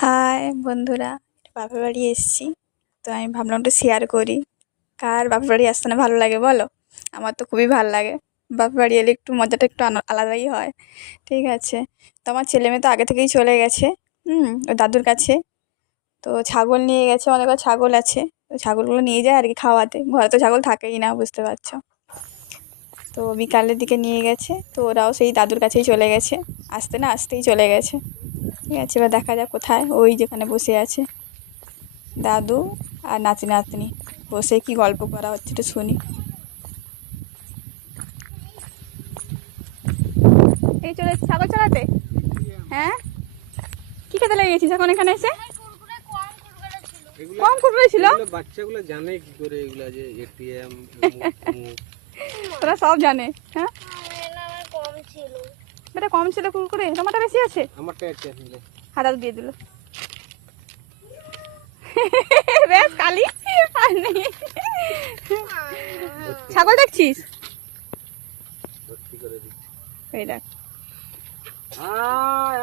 High বন্ধুরা, বাপের বাড়ি এসেছি। তো আমি ভাবলাম একটু শেয়ার করি। কার বাপের বাড়ি আসতে না ভালো লাগে বলো? আমার তো খুবই ভালো লাগে। বাপের বাড়ি এলে একটু মজাটা একটু আলাদাই হয়। ঠিক আছে। তো আমার ছেলে মেয়ে তো আগে থেকেই চলে গেছে। ওই দাদুর কাছে। তো ছাগল নিয়ে গেছে, অনেক ছাগল আছে। তো ছাগলগুলো নিয়ে যায় আর কি খাওয়াতে। ঘরে তো ছাগল থাকেই না, বুঝতে পারছো। তো বিকালের দিকে নিয়ে গেছে, তো ওরাও সেই দাদুর কাছেই চলে গেছে। আসতে না আসতেই চলে গেছে। ঠিক আছে, এবার দেখা যাক কোথায়। ওই যেখানে বসে আছে দাদু আর নাতি নাতনি, বসে কি গল্প করা হচ্ছে একটু শুনি। এই চলে এসেছি ছাগল চড়াতে। হ্যাঁ, কি খেতে লেগে গেছিস এখন এখানে এসে? কম কুরকুরে ছিল। বাচ্চাগুলো জানে কি করে এগুলা যে এটিএম? তোরা সব জানে। হ্যাঁ, বেটা কম ছিল কুরকুরে, তোমারটা বেশি আছে। আমারটা আছে আসলে। হাত দিয়ে দিল। বেশ কালি আর নেই। ছাগল দেখছিস? ভর্তি করে দিচ্ছি। এই দেখ। আয়